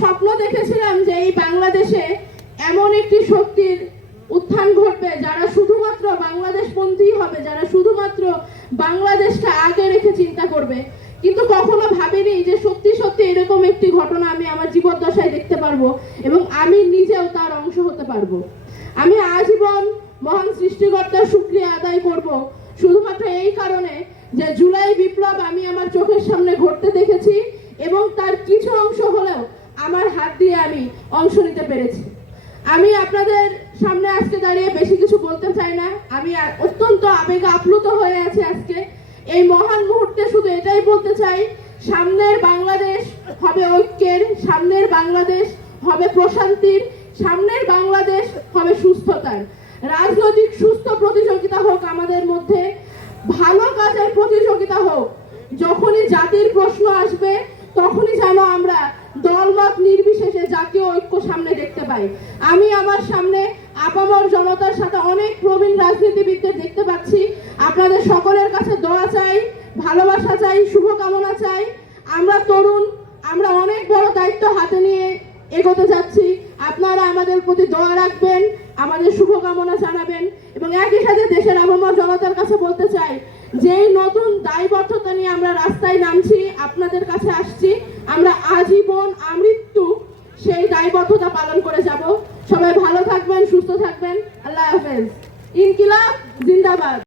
স্বপ্ন দেখেছিলাম যে এই বাংলাদেশে এমন একটি শক্তির উত্থান ঘটবে যারা শুধুমাত্র বাংলাদেশ পন্থী হবে, যারা শুধুমাত্র বাংলাদেশটা আগে রেখে চিন্তা করবে। কিন্তু কখনো ভাবিনি যে সত্যি সত্যি এরকম একটি ঘটনা আমি আমার জীবদ্দশায় দেখতে পারব এবং আমি নিজেও তার অংশ হতে পারব। আমি আজীবন মহান সৃষ্টিকর্তার শুক্রিয়া আদায় করব। শুধুমাত্র এই কারণে যে জুলাই বিপ্লব আমি আমার চোখের সামনে ঘটতে দেখেছি এবং তার কিছু অংশ হলেও আমার হাত দিয়ে আমি অংশ নিতে পেরেছি। আমি আপনাদের সামনে আজকে দাঁড়িয়ে বেশি কিছু বলতে চাই না। আমি অত্যন্ত আবেগে আপ্লুত হয়ে আছি আজকে। এই মহান মুহূর্তে শুধু এটাই বলতে চাই, সামনের বাংলাদেশ হবে ঐক্যের, সামনের বাংলাদেশ হবে প্রশান্তির, সামনের বাংলাদেশ হবে সুস্থতার। রাজনৈতিক সুস্থ প্রতিযোগিতা হোক আমাদের মধ্যে, ভালো কাজের প্রতিযোগিতা হোক, যখনই জাতির প্রশ্ন আসবে দলমত নির্বিশেষে জাতীয় ঐক্য সামনে দেখতে পাই। আমি আমার সামনে আপামর জনতার সাথে অনেক প্রবীণ রাজনীতিবিদদের দেখতে পাচ্ছি। আপনাদের সকলের কাছে দোয়া চাই, ভালোবাসা চাই, শুভকামনা চাই। আমরা তরুণ, আমরা অনেক বড় দায়িত্ব হাতে নিয়ে এগোতে যাচ্ছি। আপনারা আমাদের প্রতি দোয়া রাখবেন, আমাদের শুভকামনা জানাবেন এবং একই সাথে দেশের আবহাওয়া জনতার কাছে বলতে চাই, যেই নতুন দায়বদ্ধতা নিয়ে আমরা রাস্তায় নামছি, আপনাদের কাছে আসছি আমরা আজীবন আমৃত্যু সেই দায়বদ্ধতা পালন করে যাব। সবাই ভালো থাকবেন, সুস্থ থাকবেন। আল্লাহ হাফেজ। ইনকিলাব, জিন্দাবাদ।